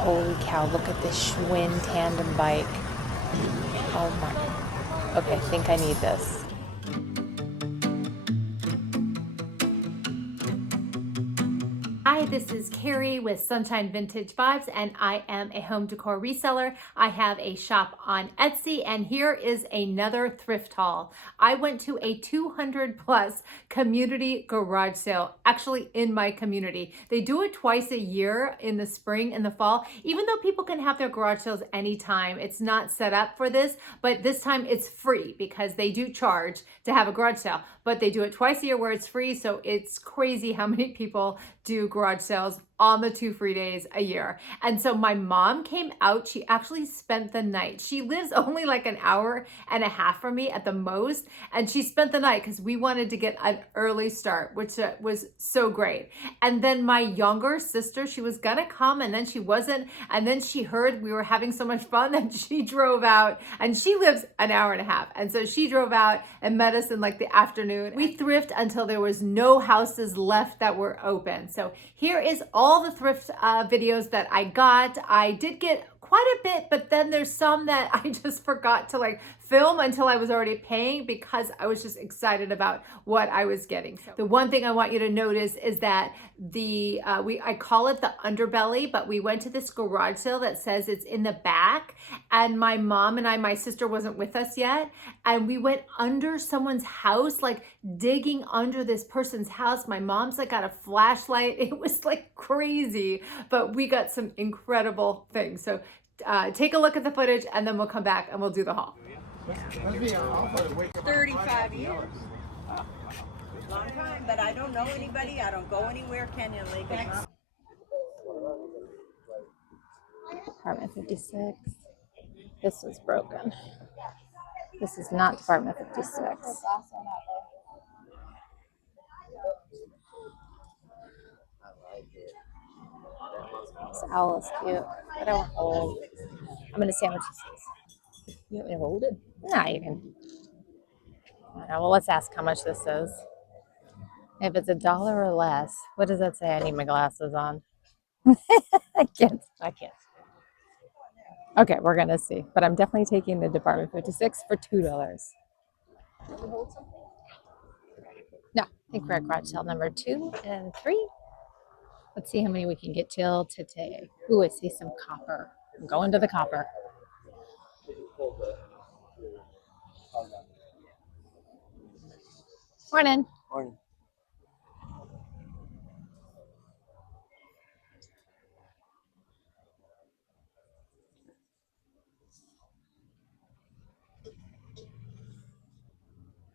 Holy cow, look at this Schwinn Tandem bike. Oh my. Okay, I think I need this. Hi, this is Carrie with Sunshine Vintage Vibes, and I am a home decor reseller. I have a shop on Etsy, and here is another thrift haul. I went to a 200 plus community garage sale, actually in my community. They do it twice a year in the spring and the fall. Even though people can have their garage sales anytime, it's not set up for this, but this time it's free because they do charge to have a garage sale, but they do it twice a year where it's free. So it's crazy how many people do garage sales on the 2 free days a year. And so my mom came out. She actually spent the night. She lives only like an hour and a half from me at the most. And she spent the night because we wanted to get an early start, which was so great. And then my younger sister, she was gonna come and then she wasn't. And then she heard we were having so much fun that she drove out, and she lives an hour and a half. And so she drove out and met us in like the afternoon. We thrift until there was no houses left that were open. So here is all the thrift videos that I got. I did get quite a bit, but then there's some that I just forgot to like film until I was already paying because I was just excited about what I was getting. So the one thing I want you to notice is that I call it the underbelly, but we went to this garage sale that says it's in the back, and my mom and my sister wasn't with us yet, and we went under someone's house, like digging under this person's house. My mom's like got a flashlight. It was like crazy, but we got some incredible things. So take a look at the footage and then we'll come back and we'll do the haul. 35 years. Long time, but I don't know anybody. I don't go anywhere Canyon Lake. Department 56. This is broken. This is not Department 56. This owl is cute. I don't hold. I'm going to see how much this is. You want me to hold it? No, you can. Well, let's ask how much this is. If it's $1 or less, what does that say? I need my glasses on. I can't. Okay, we're gonna see. But I'm definitely taking the Department 56 for $2. No, I think we're at garage sale number 2 and 3. Let's see how many we can get till today. Ooh, I see some copper. I'm going to the copper. Morning. Morning.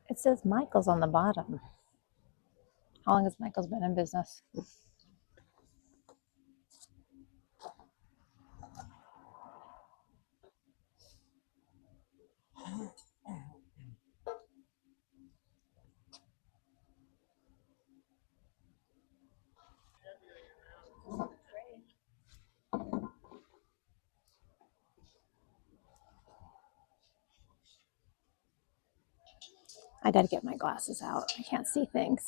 It says Michael's on the bottom. How long has Michael's been in business? I gotta get my glasses out. I can't see things.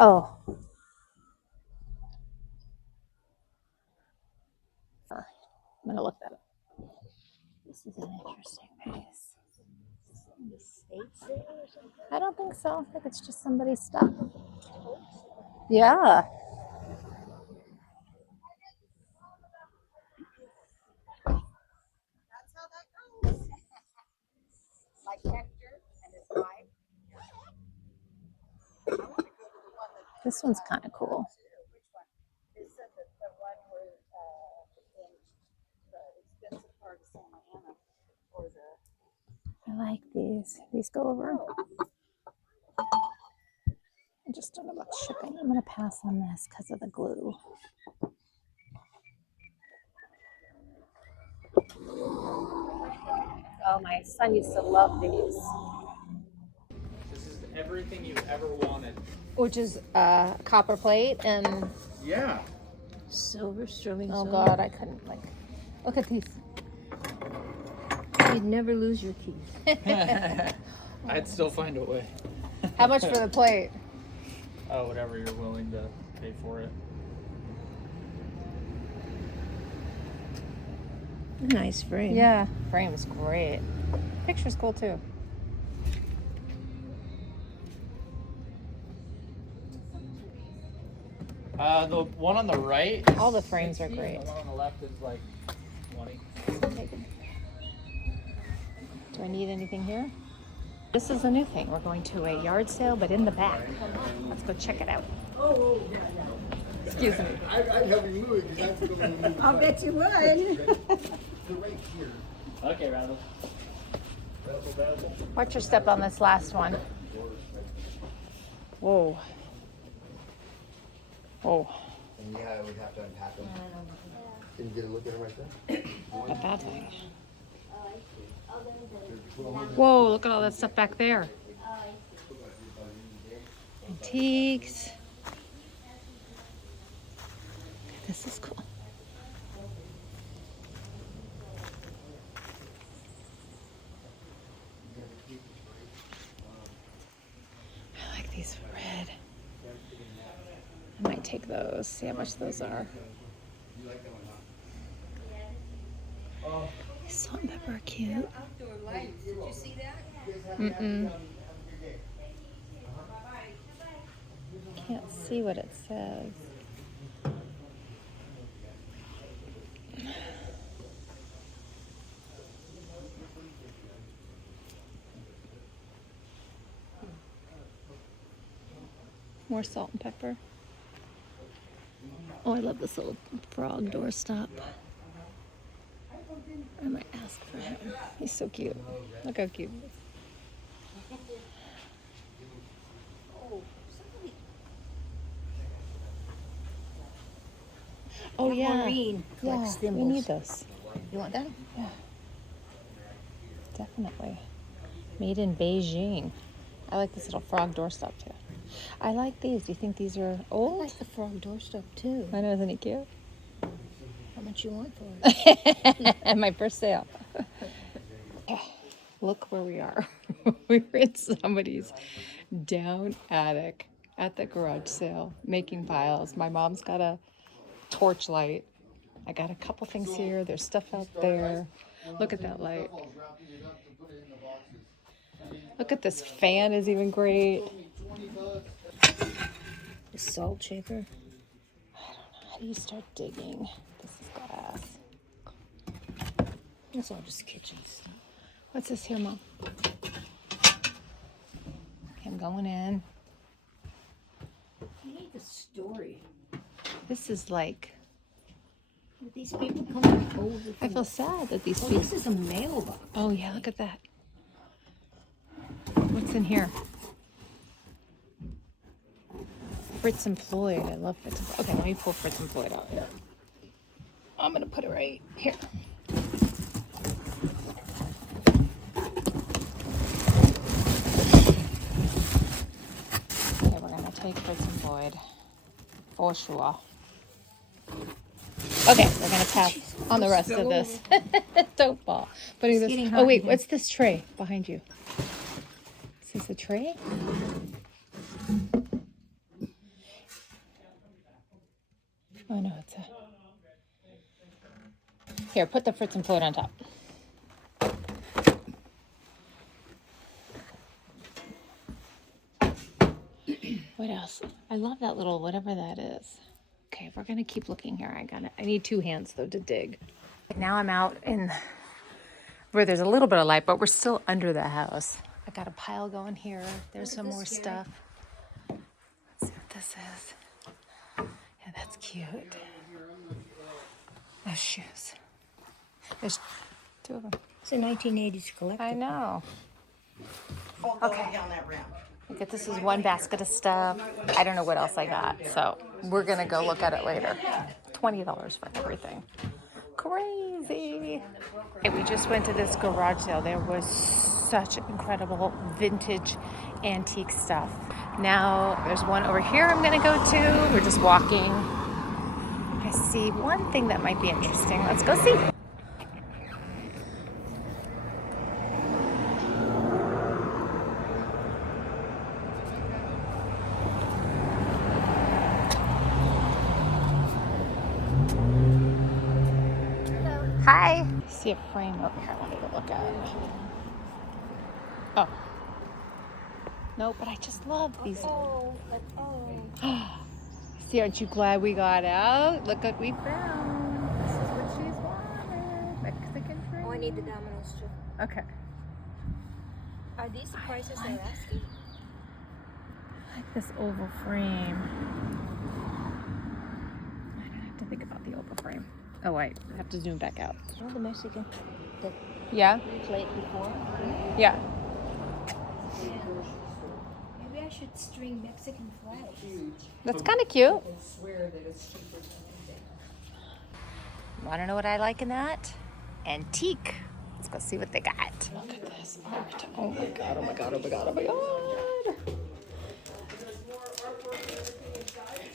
Oh. I'm gonna look that up. This is an interesting piece. I don't think so. I think it's just somebody's stuff. Yeah. That's how that goes. Like Hector and his wife. I want to go to the one that. This one's kind of cool. Which one? Is it the one where in the expensive part of Santa Ana, or the? I like these. These go over. I just don't know about shipping. I'm gonna pass on this because of the glue. Oh, my son used to love these. This is everything you ever wanted. Which is copper plate and Yeah. Silver sterling oh silver. god, I couldn't like. Look at these. You'd never lose your keys. I'd still find a way. How much for the plate? Oh, whatever you're willing to pay for it. Nice frame. Yeah, frame is great. Picture's cool too. The one on the right. All the frames are 60, great. And the one on the left is like 20. Do I need anything here? This is a new thing. We're going to a yard sale, but in the back. Let's go check it out. Excuse me. I'd help you move it because I'm going to move. I'll bet you would. Right here. Okay, Randall. Watch your step on this last one. Whoa. Whoa. And yeah, we'd have to unpack them. Can you get a look at them right there? Look at that thing. Whoa, look at all that stuff back there. Antiques. This is cool. I like these red. I might take those, see how much those are. These salt and pepper are cute. Outdoor lights, did you see that? Mm-mm. Can't see what it says. More salt and pepper. Oh, I love this little frog doorstop. I might ask for him. He's so cute. Look how cute he is. Oh yeah. Maureen collects Yeah, we thimbles. need those. You want that? Yeah. Definitely. Made in Beijing. I like this little frog doorstop too. I like these. Do you think these are I old? like the frog doorstop too. I know, isn't he cute? How much you want for it? At my first sale. Look where we are. We were in somebody's down attic at the garage sale making piles. My mom's got a torch light. I got a couple things here. There's stuff out there. Look at that light. Look at this fan is even great. The salt shaker. How do you start digging? This is glass. That's all just kitchen stuff. What's this here, Mom? Okay, I'm going in. I need the story. This is like, These people come over. I feel sad that these Oh, people. this is a mailbox. Oh yeah, look at that. What's in here? Fritz and Floyd. I love Fritz and Floyd. Okay, let me pull Fritz and Floyd out here. I'm gonna put it right here. Okay, we're gonna take Fritz and Floyd for sure. Okay, we're gonna pass on the rest of this. Don't fall. Putting this. getting Oh hot wait, in here. what's this tray behind you? Is this a tray? Oh no, it's a. Here, put the Fritz and Floyd on top. What else? I love that little whatever that is. Okay, we're gonna keep looking here. I need two hands though to dig. Now I'm out in where there's a little bit of light, but we're still under the house. I got a pile going here. There's some more stuff. Let's see what this is. Yeah, that's cute. Those shoes. There's two of them. It's a 1980s collector. I know. Okay. Down that ramp. Look at this is one basket of stuff. I don't know what else I got, so we're gonna go look at it later. $20 for everything. Crazy. Okay, we just went to this garage sale. There was such incredible vintage antique stuff. Now there's one over here I'm gonna go to. We're just walking. I see one thing that might be interesting. Let's go see. Hi. See a frame over here I wanted to look at. Oh. No, but I just love these. See, aren't you glad we got out? Look what we found. This is what she's wanted. Mexican frame. Oh, I need the dominoes too. Okay. Are these the prices they're asking? I like this oval frame. I don't have to think about the oval frame. Oh wait, I have to zoom back out. Oh, the Mexican that Yeah? we played before. Yeah. Maybe I should string Mexican flags. That's kind of cute. Want to know what I like in that? Antique. Let's go see what they got. Look at this art. Oh my god, oh my god, oh my god, oh my god.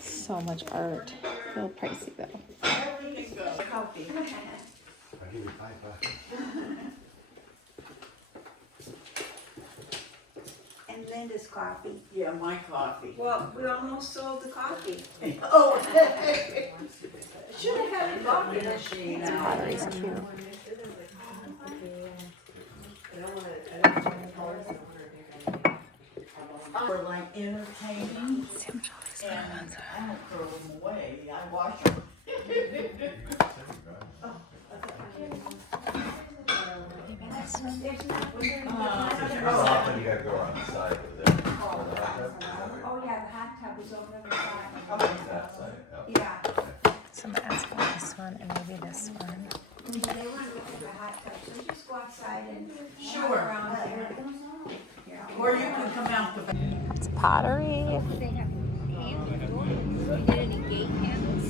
So much art. A little pricey though. And Linda's coffee. Yeah, my coffee. Well, we almost sold the coffee. Oh, should have had a coffee machine now. Pottery's cute. For like entertaining, See how much all these and ones I don't throw them away. I wash them. Maybe this one. Often you gotta go on the side of the hot Oh, yeah, the hot tub was over the side. that side. Yeah. So I'm gonna ask about this one and maybe this one. They want to look at the hot tub, so just go outside and Sure. around there. Or you can come out the back. It's pottery. They have handle doors. We did any gate handles.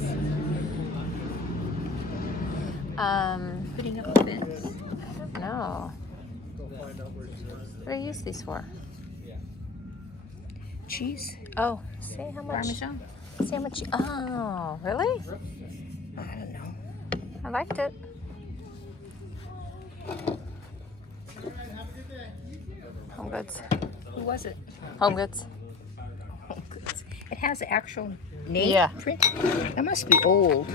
Putting up a fence. No. What do I use these for? Cheese. Oh, see how much? Parmesan. See how much? Oh, really? I don't know. I liked it. Home Goods. Who was it? Home Goods. Oh, goodness. It has the actual name Yeah. print. It must be old.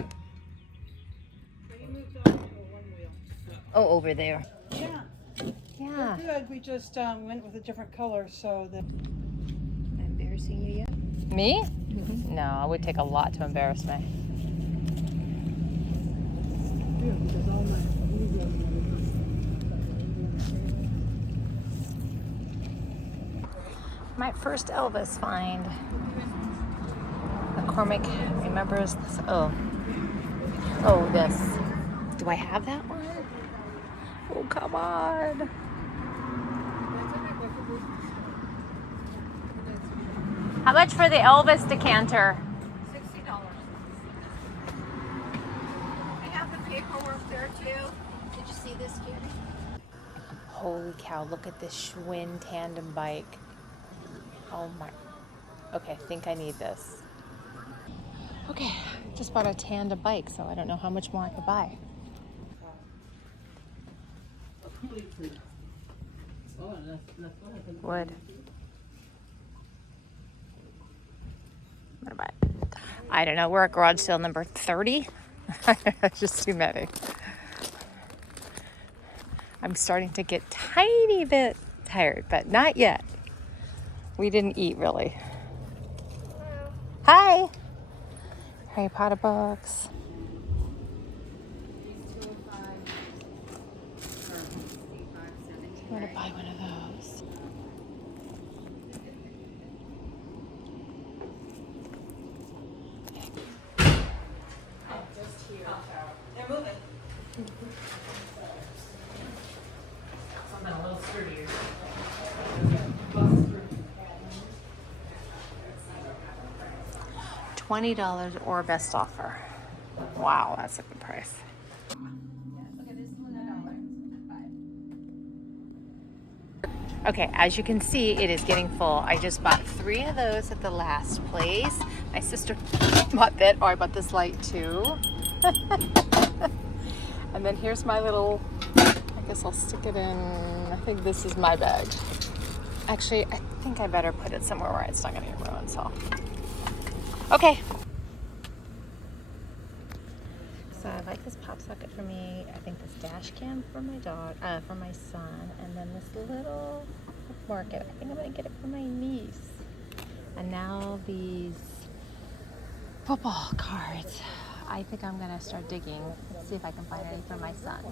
Oh, over there. Yeah, Yeah. good. We just went with a different color so that. Embarrassing you yet? Me? No, it would take a lot to embarrass me. My first Elvis find. McCormick remembers this. Oh. Oh, this. Do I have that one? Oh, come on. How much for the Elvis decanter? $60. I have the paperwork there too. Did you see this, Kitty? Holy cow, look at this Schwinn Tandem bike. Oh my. Okay, I think I need this. Okay, just bought a tandem bike, so I don't know how much more I could buy. Wood. I'm gonna buy it. I don't know, we're at garage sale number 30. That's just too many. I'm starting to get tiny bit tired, but not yet. We didn't eat really. Hello. Hi. Harry Potter books. I'm gonna buy one of those. They're moving. Something a little sturdier. $20 or best offer. Wow, that's a good price. Okay, as you can see, it is getting full. I just bought 3 of those at the last place. My sister bought that. Oh, I bought this light too. And then here's my little, I guess I'll stick it in, I think this is my bag. Actually, I think I better put it somewhere where it's not gonna get ruined, so. Okay. So I like this popsicle. socket for me. I think this dash cam for my dog, for my son, and then this little market. I think I'm gonna get it for my niece. And now these football cards. I think I'm gonna start digging. Let's see if I can find any for my son.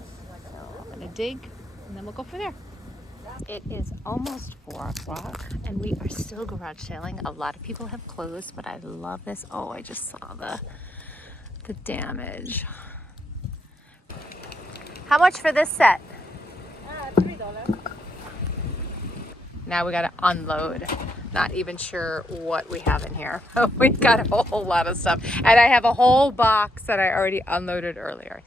So I'm gonna dig, and then we'll go from there. It is almost 4 o'clock and we are still garage sailing. A lot of people have closed, but I love this. Oh, I just saw the damage. How much for this set? $3. Now we gotta unload. Not even sure what we have in here. We've got a whole lot of stuff. And I have a whole box that I already unloaded earlier.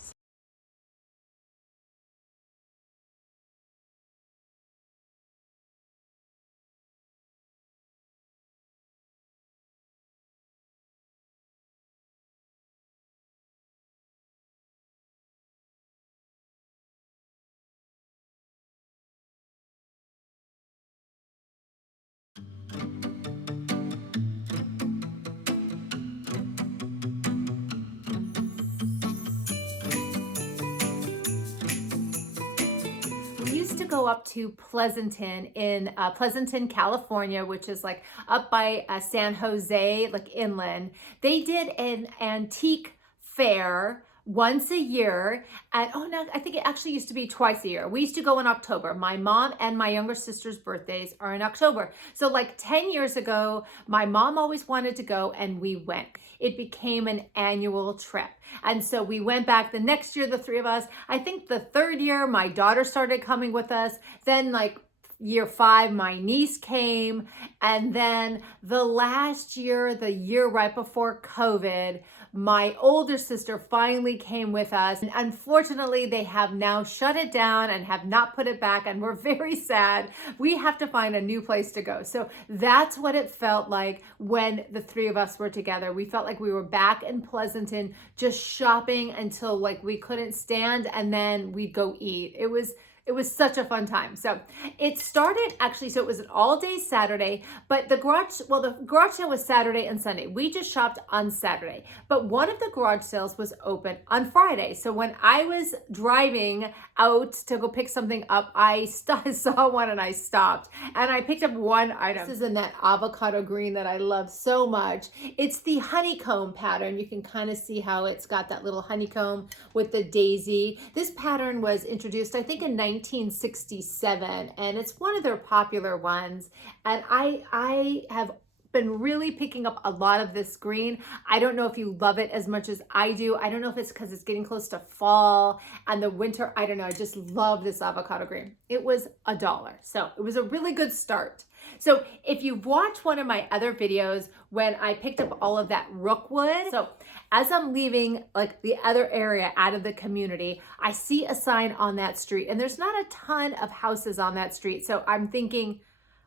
We used to go up to Pleasanton in Pleasanton, California, which is like up by San Jose, like inland. They did an antique fair once a year. And oh no, I think it actually used to be twice a year. We used to go in October. My mom and my younger sister's birthdays are in October. So like 10 years ago, my mom always wanted to go and we went. It became an annual trip. And so we went back the next year, the three of us. I think the third year, my daughter started coming with us. Then like year 5, my niece came. And then the last year, the year right before COVID, my older sister finally came with us. And unfortunately, they have now shut it down and have not put it back. And we're very sad. We have to find a new place to go. So that's what it felt like when the three of us were together. We felt like we were back in Pleasanton, just shopping until like we couldn't stand, and then we'd go eat. It was such a fun time. So it started actually, so it was an all-day Saturday, but the garage sale was Saturday and Sunday. We just shopped on Saturday, but one of the garage sales was open on Friday. So when I was driving out to go pick something up, I saw one and I stopped and I picked up one item. This is in that avocado green that I love so much. It's the honeycomb pattern. You can kind of see how it's got that little honeycomb with the daisy. This pattern was introduced, I think, in 1967, and it's one of their popular ones. And I have been really picking up a lot of this green. I don't know if you love it as much as I do. I don't know if it's because it's getting close to fall and the winter. I don't know. I just love this avocado green. It was $1. So it was a really good start. So if you've watched one of my other videos when I picked up all of that rookwood, so as I'm leaving like the other area out of the community, I see a sign on that street and there's not a ton of houses on that street. So I'm thinking,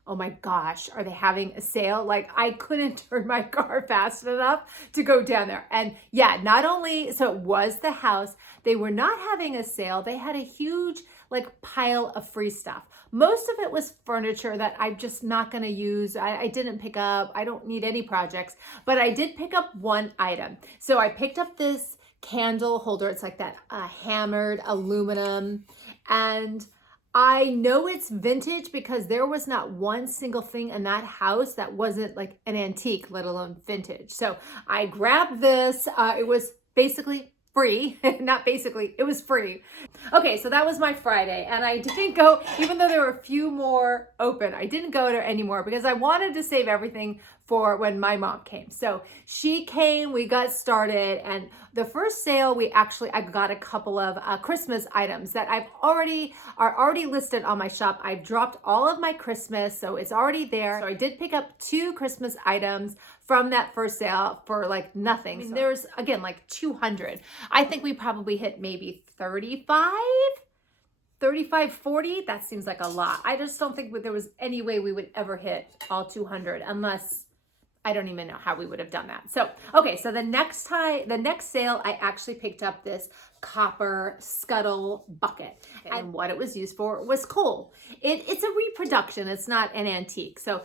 oh my gosh, are they having a sale? Like I couldn't turn my car fast enough to go down there. And yeah, not only, so it was the house, they were not having a sale. They had a huge like pile of free stuff. Most of it was furniture that I'm just not gonna use. I didn't pick up, I don't need any projects, but I did pick up one item. So I picked up this candle holder. It's like that hammered aluminum. And I know it's vintage because there was not one single thing in that house that wasn't like an antique, let alone vintage. So I grabbed this. It was basically free. Not basically, it was free. Okay, so that was my Friday, and I didn't go, even though there were a few more open, I didn't go there anymore because I wanted to save everything for when my mom came. So she came, we got started, and the first sale, I got a couple of Christmas items that are already listed on my shop. I've dropped all of my Christmas, so it's already there. So I did pick up 2 Christmas items from that first sale for like nothing. I mean, there's again like 200. I think we probably hit maybe 35, 40. That seems like a lot. I just don't think there was any way we would ever hit all 200 unless I don't even know how we would have done that. So, okay, so the next sale, I actually picked up this copper scuttle bucket. And what it was used for was coal. It's a reproduction. It's not an antique. So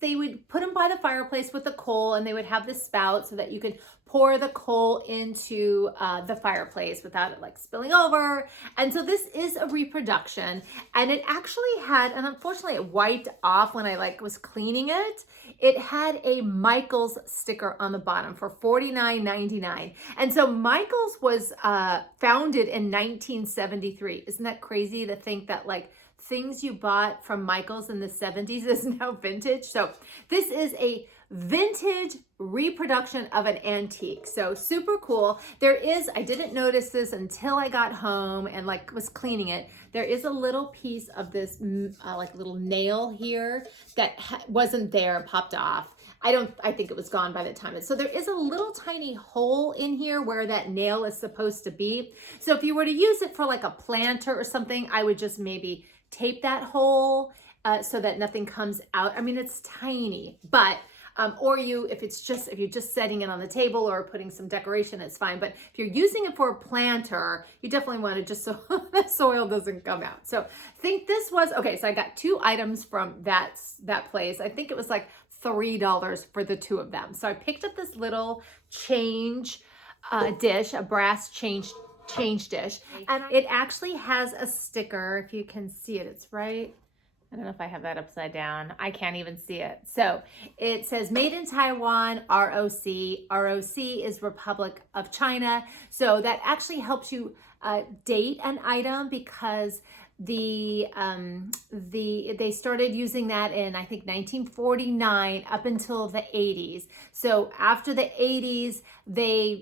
they would put them by the fireplace with the coal, and they would have this spout so that you could pour the coal into the fireplace without it like spilling over. And so this is a reproduction, and it actually had, and unfortunately it wiped off when I like was cleaning it. It had a Michaels sticker on the bottom for $49.99. And so Michaels was founded in 1973. Isn't that crazy to think that like things you bought from Michaels in the 70s is now vintage? So this is a vintage reproduction of an antique. So super cool. There is, I didn't notice this until I got home and like was cleaning it. There is a little piece of this like little nail here that wasn't there and popped off. I think it was gone by the time. So there is a little tiny hole in here where that nail is supposed to be. So if you were to use it for like a planter or something, I would just maybe tape that hole so that nothing comes out. I mean, it's tiny, but or if you're just setting it on the table or putting some decoration, it's fine. But if you're using it for a planter, you definitely want to just so the soil doesn't come out. So I think this was, okay, so I got 2 items from that place. I think it was like $3 for the 2 of them. So I picked up this little change dish, a brass change dish. And it actually has a sticker. If you can see it, it's right. I don't know if I have that upside down. I can't even see it. So it says made in Taiwan, ROC. ROC is Republic of China. So that actually helps you date an item because they started using that in, I think, 1949 up until the 80s. So after the 80s,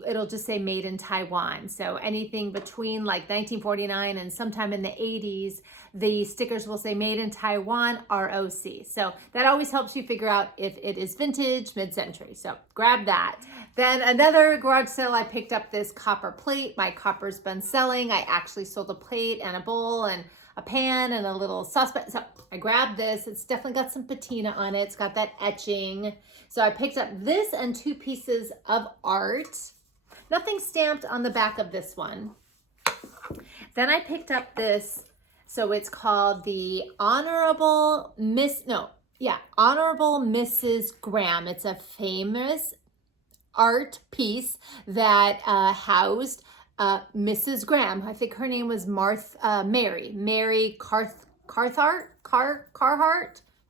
it'll just say made in Taiwan. So anything between like 1949 and sometime in the 80s, the stickers will say made in Taiwan, ROC. So that always helps you figure out if it is vintage, mid-century. So grab that. Then another garage sale, I picked up this copper plate. My copper's been selling. I actually sold a plate and a bowl and a pan and a little saucepan. So I grabbed this. It's definitely got some patina on it. It's got that etching. So I picked up this and 2 pieces of art. Nothing stamped on the back of this one. Then I picked up this. So it's called the Honorable Mrs. Graham. It's a famous art piece that housed Mrs. Graham. I think her name was Mary Carhart.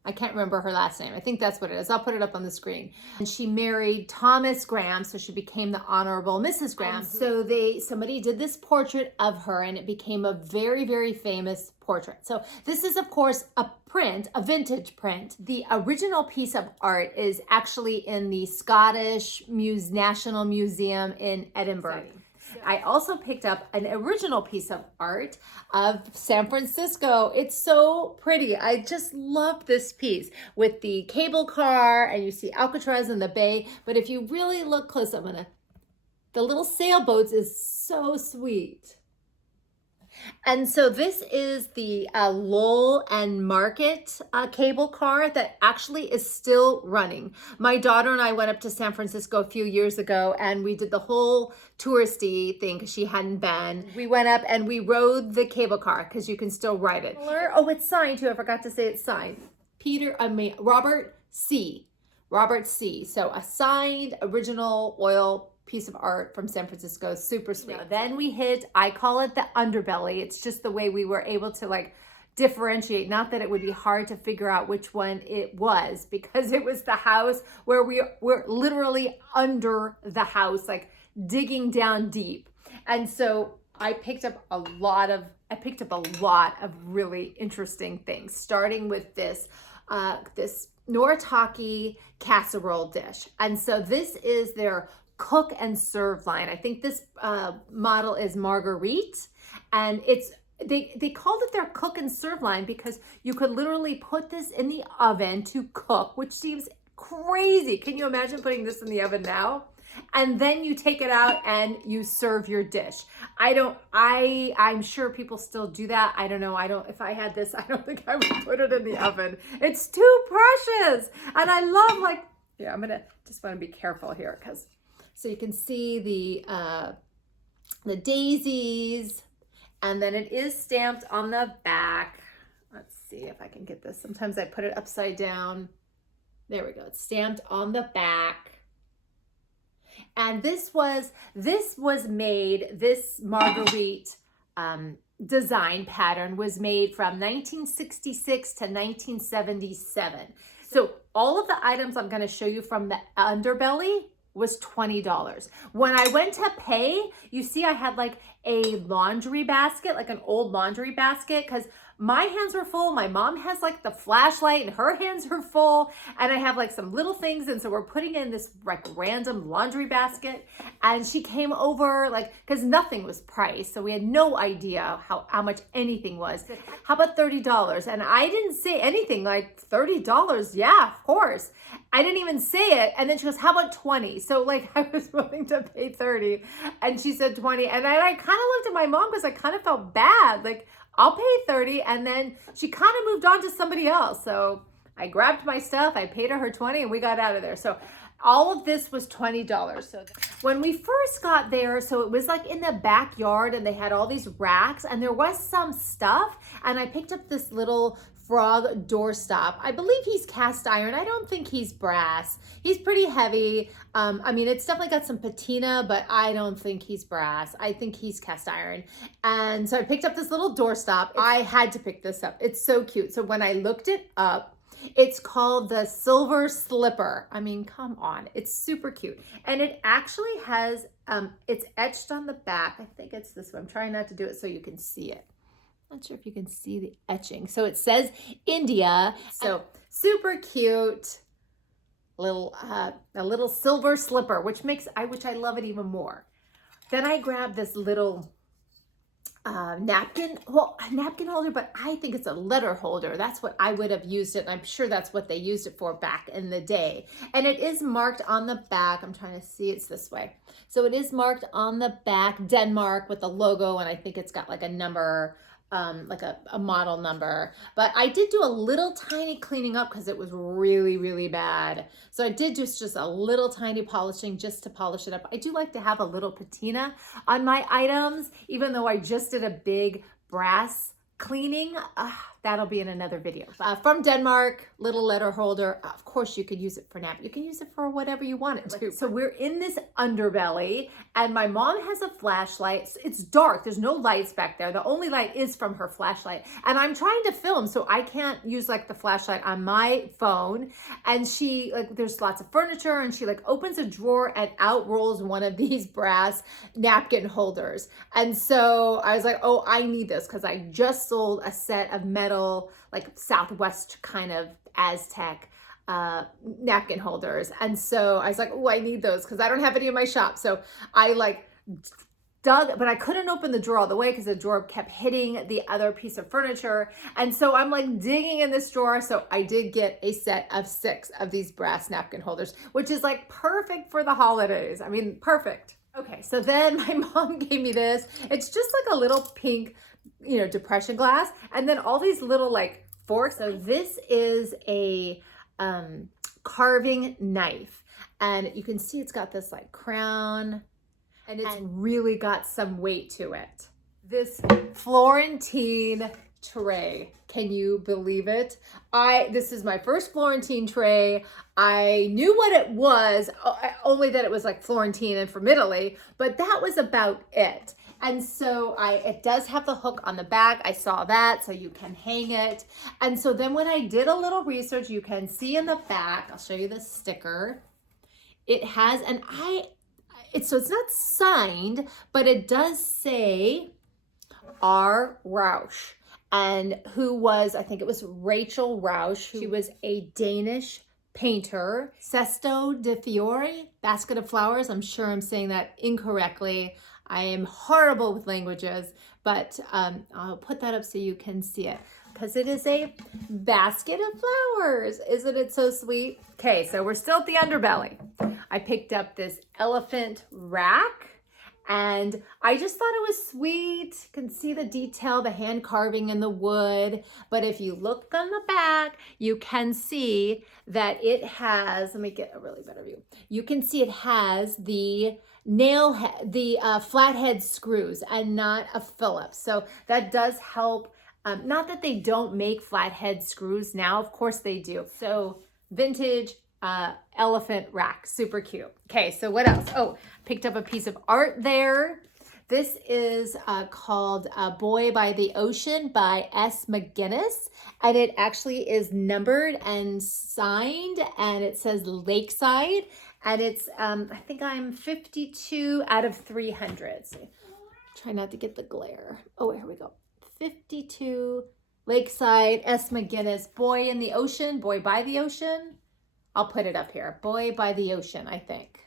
I can't remember her last name. I think that's what it is. I'll put it up on the screen. And she married Thomas Graham, so she became the Honorable Mrs. Graham. So somebody did this portrait of her, and it became a very, very famous portrait. So this is, of course, a vintage print. The original piece of art is actually in the Scottish National Museum in Edinburgh. I also picked up an original piece of art of San Francisco. It's so pretty. I just love this piece with the cable car, and you see Alcatraz in the bay. But if you really look close, the little sailboats is so sweet. And so this is the Lowell and Market cable car that actually is still running. My daughter and I went up to San Francisco a few years ago, and we did the whole touristy thing because she hadn't been. We went up and we rode the cable car because you can still ride it. Oh, it's signed too. I forgot to say it's signed. Robert C. So a signed original oil piece of art from San Francisco. Super sweet. Yeah, then I call it the underbelly. It's just the way we were able to like differentiate. Not that it would be hard to figure out which one it was, because it was the house where we were literally under the house, like digging down deep. And so I picked up a lot of really interesting things, starting with this Noritake casserole dish. And so this is their cook and serve line. I think this model is Marguerite, and they called it their cook and serve line because you could literally put this in the oven to cook, which seems crazy. Can you imagine putting this in the oven now? And then you take it out and you serve your dish. I'm sure people still do that. I don't know. If I had this, I don't think I would put it in the oven. It's too precious. And I love like Yeah, I'm gonna just want to be careful here because so you can see the daisies, and then it is stamped on the back. Let's see if I can get this. Sometimes I put it upside down. There we go. It's stamped on the back. And this was made, this Marguerite design pattern was made from 1966 to 1977. So all of the items I'm going to show you from the underbelly was $20. When I went to pay, you see I had like a laundry basket, like an old laundry basket, because my hands were full. My mom has like the flashlight and her hands are full. And I have like some little things. And so we're putting in this like random laundry basket. And she came over like, cause nothing was priced. So we had no idea how much anything was. How about $30? And I didn't say anything like $30. Yeah, of course. I didn't even say it. And then she goes, how about 20? So like I was willing to pay 30 and she said 20. And I kind of looked at my mom because I kind of felt bad. Like, I'll pay 30. And then she kind of moved on to somebody else. So I grabbed my stuff, I paid her 20 and we got out of there. So all of this was $20. So when we first got there, so it was like in the backyard and they had all these racks and there was some stuff. And I picked up this little frog doorstop. I believe he's cast iron. I don't think he's brass. He's pretty heavy. I mean, it's definitely got some patina, but I don't think he's brass. I think he's cast iron. And so I picked up this little doorstop. I had to pick this up. It's so cute. So when I looked it up, it's called the Silver Slipper. I mean, come on. It's super cute. And it actually has, it's etched on the back. I think it's this one. I'm trying not to do it so you can see it. Not sure if you can see the etching. So it says India. So super cute. A little silver slipper, which I love it even more. Then I grabbed this little napkin holder, but I think it's a letter holder. That's what I would have used it. And I'm sure that's what they used it for back in the day. And it is marked on the back. I'm trying to see, it's this way. So it is marked on the back, Denmark, with the logo. And I think it's got like a number, like a model number. But I did do a little tiny cleaning up because it was really, really bad. So I did just a little tiny polishing just to polish it up. I do like to have a little patina on my items, even though I just did a big brass cleaning. That'll be in another video. From Denmark, little letter holder. Of course, you could use it for nap. You can use it for whatever you want it to. So we're in this underbelly and my mom has a flashlight. It's dark. There's no lights back there. The only light is from her flashlight. And I'm trying to film, so I can't use like the flashlight on my phone. And she, like, there's lots of furniture and she like opens a drawer and out rolls one of these brass napkin holders. And so I was like, oh, I need this because I just sold a set of metal, like Southwest kind of Aztec napkin holders. And so I was like, oh, I need those because I don't have any in my shop. So I like dug, but I couldn't open the drawer all the way because the drawer kept hitting the other piece of furniture. And so I'm like digging in this drawer. So I did get a set of 6 of these brass napkin holders, which is like perfect for the holidays. I mean, perfect. Okay, so then my mom gave me this. It's just like a little pink, depression glass. And then all these little like forks. So this is a carving knife. And you can see it's got this like crown and it's really got some weight to it. This Florentine tray. Can you believe it? This is my first Florentine tray. I knew what it was, only that it was like Florentine and from Italy, but that was about it. And so it does have the hook on the back. I saw that, so you can hang it. And so then when I did a little research, you can see in the back, I'll show you the sticker. It has, so it's not signed, but it does say R. Rausch. And who was, I think it was Rachel Rausch. She was a Danish painter. Cesto de Fiori, basket of flowers. I'm sure I'm saying that incorrectly. I am horrible with languages, but I'll put that up so you can see it because it is a basket of flowers. Isn't it so sweet? Okay, so we're still at the underbelly. I picked up this elephant rack And I just thought it was sweet. You can see the detail, the hand carving in the wood. But if you look on the back, you can see that it has, let me get a really better view. You can see it has the flathead screws and not a Phillips. So that does help. Not that they don't make flathead screws now, of course they do. So vintage elephant rack, super cute. Okay, so what else? Oh, picked up a piece of art there. This is called Boy by the Ocean by S. McGinnis, and it actually is numbered and signed, and it says Lakeside, and it's, I think I'm 52 out of 300. So try not to get the glare. Oh, here we go. 52, Lakeside, S. McGinnis, Boy in the Ocean, Boy by the Ocean. I'll put it up here. Boy by the Ocean, I think.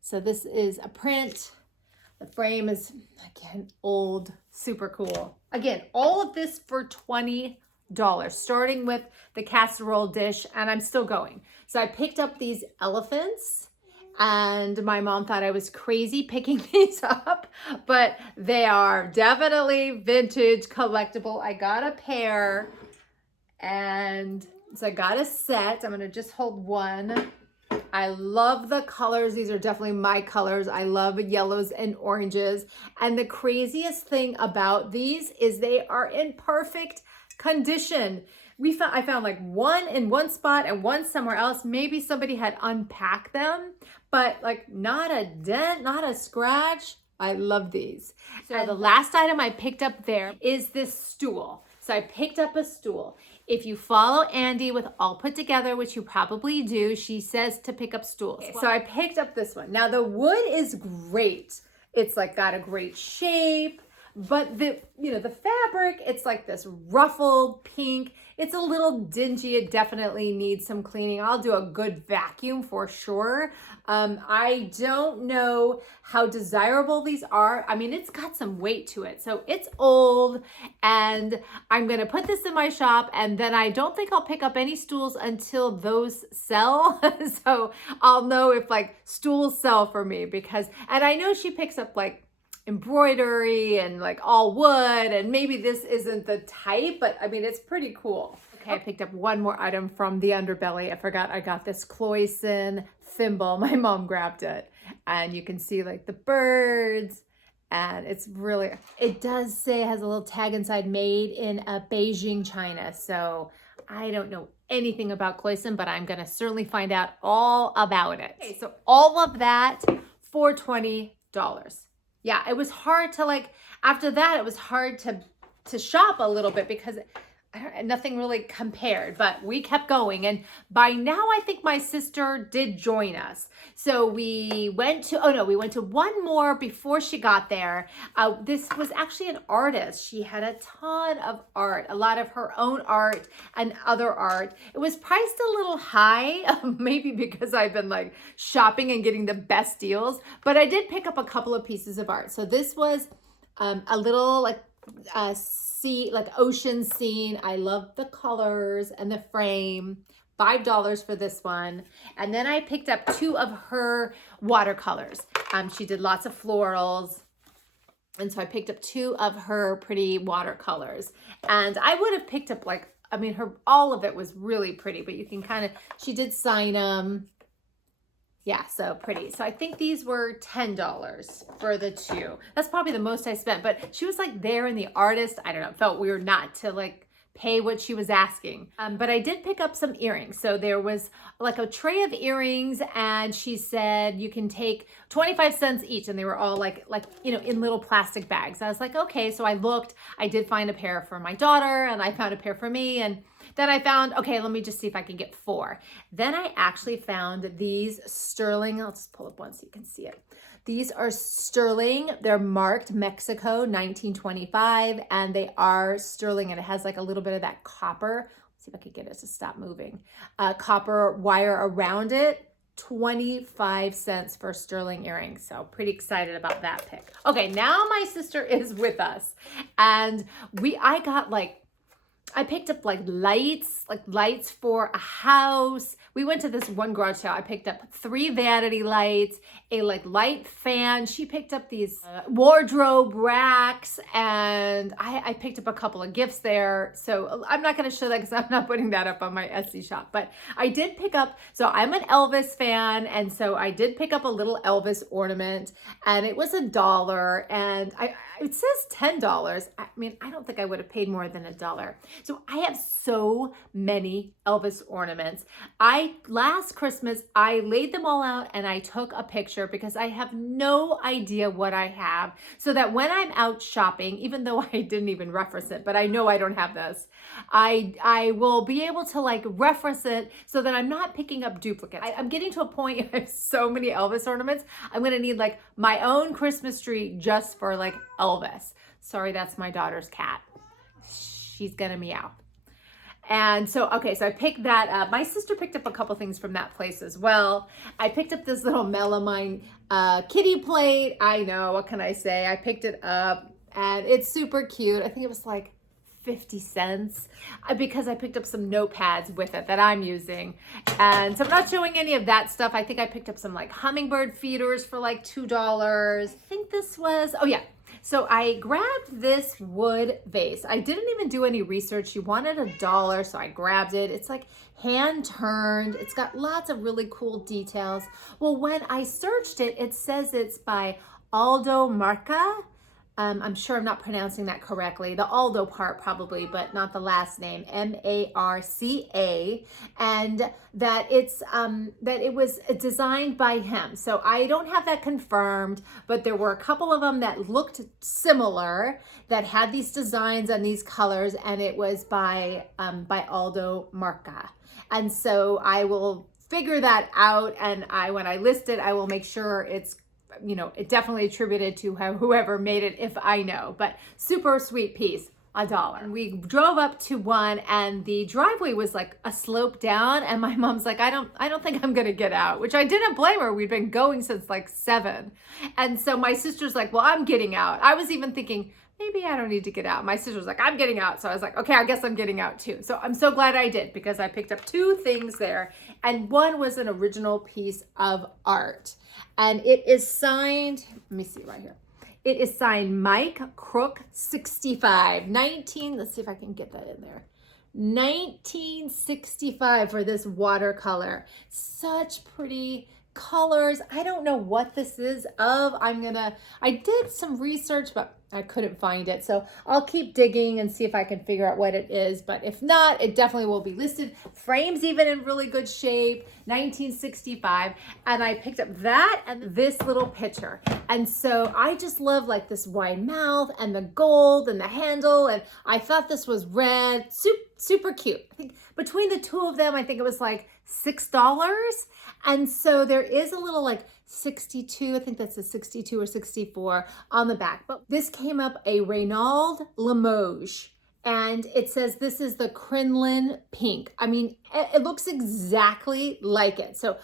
So this is a print. The frame is, again, old, super cool. Again, all of this for $20, starting with the casserole dish, and I'm still going. So I picked up these elephants, and my mom thought I was crazy picking these up, but they are definitely vintage collectible. I got a pair, and so I got a set. I'm gonna just hold one. I love the colors. These are definitely my colors. I love yellows and oranges. And the craziest thing about these is they are in perfect condition. I found like one in one spot and one somewhere else. Maybe somebody had unpacked them, but like not a dent, not a scratch. I love these. So the last item I picked up there is this stool. So I picked up a stool. If you follow Andy with All Put Together, which you probably do, she says to pick up stools. Okay, so I picked up this one. Now the wood is great. It's like got a great shape, but the fabric, it's like this ruffled pink. It's a little dingy. It definitely needs some cleaning. I'll do a good vacuum for sure. I don't know how desirable these are. I mean, it's got some weight to it. So it's old, and I'm going to put this in my shop, and then I don't think I'll pick up any stools until those sell. So I'll know if like stools sell for me, and I know she picks up like embroidery and like all wood, and maybe this isn't the type, but I mean, it's pretty cool. Okay, I picked up one more item from the underbelly. I forgot I got this Cloyson thimble. My mom grabbed it, and you can see like the birds, and it's really, it does say it has a little tag inside, made in Beijing, China. So I don't know anything about Cloyson, but I'm gonna certainly find out all about it. Okay, so all of that for $20. Yeah, it was hard to like, after that, it was hard to shop a little bit because nothing really compared, but we kept going. And by now I think my sister did join us. So we went to one more before she got there. This was actually an artist. She had a ton of art, a lot of her own art and other art. It was priced a little high, maybe because I've been like shopping and getting the best deals, but I did pick up a couple of pieces of art. So this was a little like ocean scene. I love the colors and the frame. $5 for this one. And then I picked up 2 of her watercolors. She did lots of florals. And so I picked up 2 of her pretty watercolors. And I would have picked up like, I mean, all of it was really pretty, but you can she did sign them. Yeah, so pretty. So I think these were $10 for the 2. That's probably the most I spent, but she was like there, and the artist, I don't know, felt weird not to like pay what she was asking. But I did pick up some earrings. So there was like a tray of earrings, and she said you can take 25 cents each, and they were all like in little plastic bags. I was like, okay. So I looked, I did find a pair for my daughter, and I found a pair for me, and then I found, okay, let me just see if I can get 4. Then I actually found these sterling, I'll just pull up one so you can see it. These are sterling, they're marked Mexico 1925, and they are sterling, and it has like a little bit of that copper. Let's see if I could get it to stop moving. Copper wire around it. 25 cents for sterling earrings. So pretty excited about that pick. Okay, now my sister is with us, and I got like I picked up like lights for a house. We went to this one garage sale. I picked up 3 vanity lights, a like light fan. She picked up these wardrobe racks, and I picked up a couple of gifts there. So I'm not going to show that because I'm not putting that up on my Etsy shop. But I did pick up, so I'm an Elvis fan, and so I did pick up a little Elvis ornament, and it was $1, and it says $10. I mean, I don't think I would have paid more than $1. So I have so many Elvis ornaments. Last Christmas, I laid them all out and I took a picture because I have no idea what I have, so that when I'm out shopping, even though I didn't even reference it, but I know I don't have this, I will be able to like reference it so that I'm not picking up duplicates. I'm getting to a point, I have so many Elvis ornaments, I'm gonna need like my own Christmas tree just for like Elvis. Sorry, that's my daughter's cat. She's gonna meow. And so, okay, so I picked that up. My sister picked up a couple things from that place as well. I picked up this little melamine kitty plate. I know, what can I say? I picked it up and it's super cute. I think it was like 50 cents because I picked up some notepads with it that I'm using. And so I'm not showing any of that stuff. I think I picked up some like hummingbird feeders for like $2. I think this was, oh yeah. So I grabbed this wood vase. I didn't even do any research. She wanted $1, so I grabbed it. It's like hand turned. It's got lots of really cool details. Well, when I searched it, it says it's by Aldo Marca. I'm sure I'm not pronouncing that correctly. The Aldo part probably, but not the last name, M-A-R-C-A, and that it was designed by him. So I don't have that confirmed, but there were a couple of them that looked similar that had these designs and these colors, and it was by Aldo Marca. And so I will figure that out, and when I list it, I will make sure it's, you know, it definitely attributed to whoever made it, if I know. But super sweet piece, $1. And we drove up to one, and the driveway was like a slope down, and my mom's like, I don't think I'm gonna get out, which I didn't blame her. We'd been going since like 7. And so my sister's like, well, I'm getting out. I was even thinking, maybe I don't need to get out. My sister was like, I'm getting out. So I was like, okay, I guess I'm getting out too. So I'm so glad I did, because I picked up 2 things there, and one was an original piece of art. And it is signed, let me see right here. It is signed Mike Crook 65, let's see if I can get that in there. 1965 for this watercolor. Such pretty colors. I don't know what this is of. I did some research, but I couldn't find it. So I'll keep digging and see if I can figure out what it is. But if not, it definitely will be listed. Frames even in really good shape, 1965. And I picked up that and this little picture. And so I just love like this wide mouth and the gold and the handle. And I thought this was red, super cute. I think between the 2 of them, I think it was like $6. And so there is a little like 62, I think that's a 62 or 64 on the back. But this came up a Reynald Limoges, and it says this is the Crinoline Pink. I mean, it looks exactly like it. So,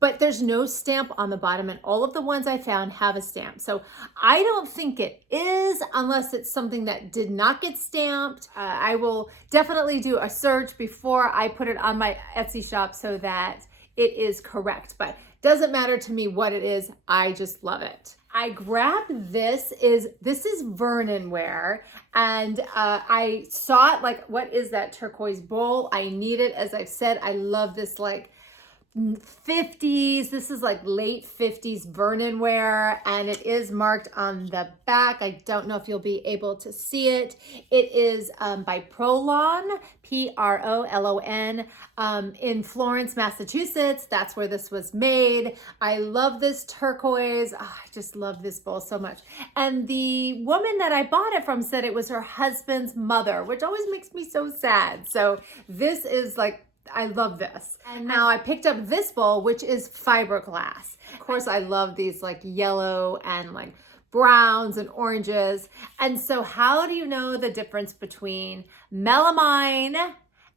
but there's no stamp on the bottom, and all of the ones I found have a stamp. So I don't think it is, unless it's something that did not get stamped. I will definitely do a search before I put it on my Etsy shop so that it is correct. But doesn't matter to me what it is, I just love it. I grabbed this is Vernon ware, and I saw it like, what is that turquoise bowl? I need it. As I've said, I love this like 50s. This is like late 50s Vernon ware, and it is marked on the back. I don't know if you'll be able to see it. It is by Prolon, Prolon, in Florence, Massachusetts. That's where this was made. I love this turquoise. Oh, I just love this bowl so much. And the woman that I bought it from said it was her husband's mother, which always makes me so sad. So this is like, I love this. And now I picked up this bowl, which is fiberglass. Of course, I love these like yellow and like browns and oranges. And so how do you know the difference between melamine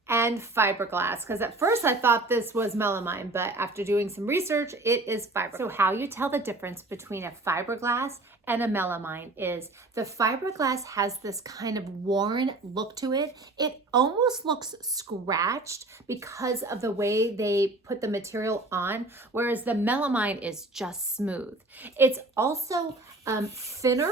and fiberglass, because at first I thought this was melamine, but after doing some research, it is fiberglass. So how you tell the difference between a fiberglass and a melamine is the fiberglass has this kind of worn look to it. It almost looks scratched because of the way they put the material on, whereas the melamine is just smooth. It's also thinner.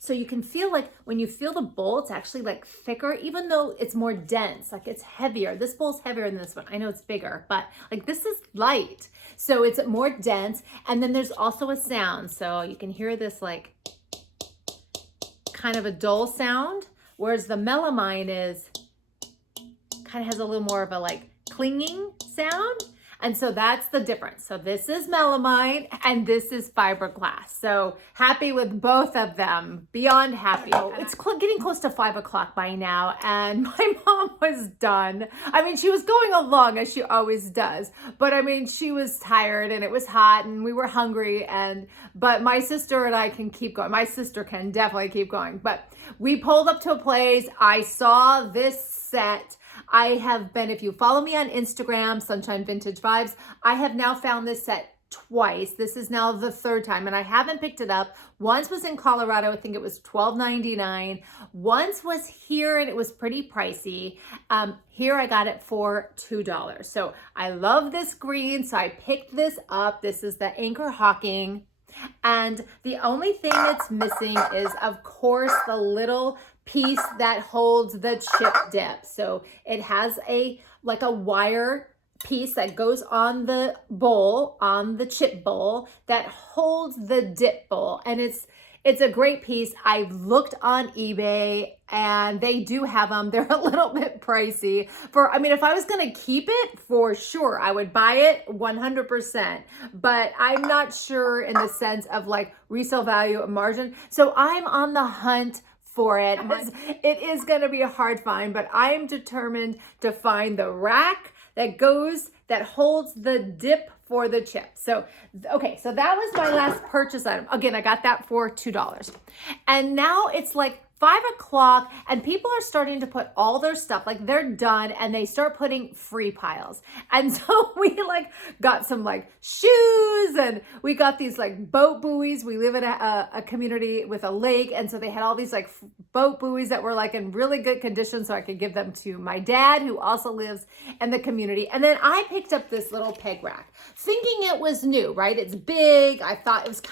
So you can feel like when you feel the bowl, it's actually like thicker, even though it's more dense, like it's heavier. This bowl's heavier than this one. I know it's bigger, but like this is light. So it's more dense. And then there's also a sound. So you can hear this like kind of a dull sound, whereas the melamine is kind of has a little more of a like clinging sound. And so that's the difference. So this is melamine and this is fiberglass. So happy with both of them, beyond happy. Oh, it's getting close to 5 o'clock by now and my mom was done. I mean, she was going along as she always does, but I mean, she was tired and it was hot and we were hungry but my sister and I can keep going. My sister can definitely keep going, but we pulled up to a place. I saw this set. I have been, if you follow me on Instagram, Sunshine Vintage Vibes, I have now found this set twice. This is now the third time and I haven't picked it up. Once was in Colorado, I think it was $12.99. Once was here and it was pretty pricey. Here I got it for $2. So I love this green, so I picked this up. This is the Anchor Hawking. And the only thing that's missing is, of course, the little piece that holds the chip dip. So it has like a wire piece that goes on the bowl, on the chip bowl, that holds the dip bowl. And it's a great piece. I've looked on eBay and they do have them. They're a little bit pricey. I mean, if I was gonna keep it, for sure, I would buy it 100%. But I'm not sure in the sense of like resale value or margin. So I'm on the hunt for it. It is gonna be a hard find, but I am determined to find the rack that holds the dip for the chip. So, okay, so that was my last purchase item. Again, I got that for $2. And now it's like 5 o'clock and people are starting to put all their stuff, like they're done and they start putting free piles. And so we like got some like shoes and we got these like boat buoys. We live in a community with a lake. And so they had all these like boat buoys that were like in really good condition so I could give them to my dad who also lives in the community. And then I picked up this little peg rack thinking it was new, right? It's big. I thought it was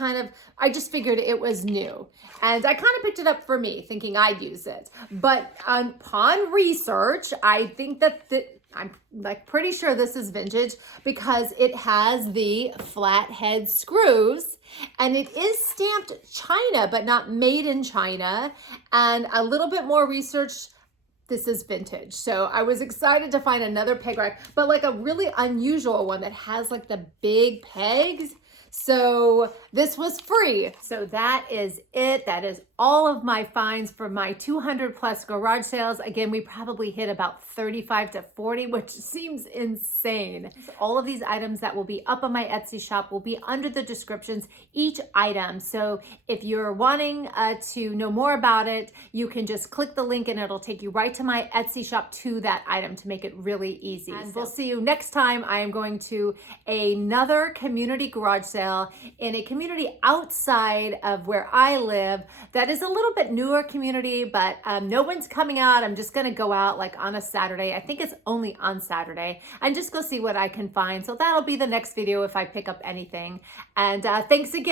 I just figured it was new. And I kind of picked it up for me thinking I'd use it. But upon research, I think that I'm like pretty sure this is vintage because it has the flathead screws and it is stamped China, but not made in China. And a little bit more research, this is vintage. So I was excited to find another peg rack, but like a really unusual one that has like the big pegs. So this was free. So that is it. That is all of my finds for my 200 plus garage sales. Again, we probably hit about 35 to 40, which seems insane. All of these items that will be up on my Etsy shop will be under the descriptions, each item. So if you're wanting to know more about it, you can just click the link and it'll take you right to my Etsy shop to that item to make it really easy. And we'll see you next time. I am going to another community garage sale in a community outside of where I live that is a little bit newer community, but no one's coming out. I'm just gonna go out like on a Saturday. I think it's only on Saturday and just go see what I can find. So that'll be the next video if I pick up anything. And thanks again.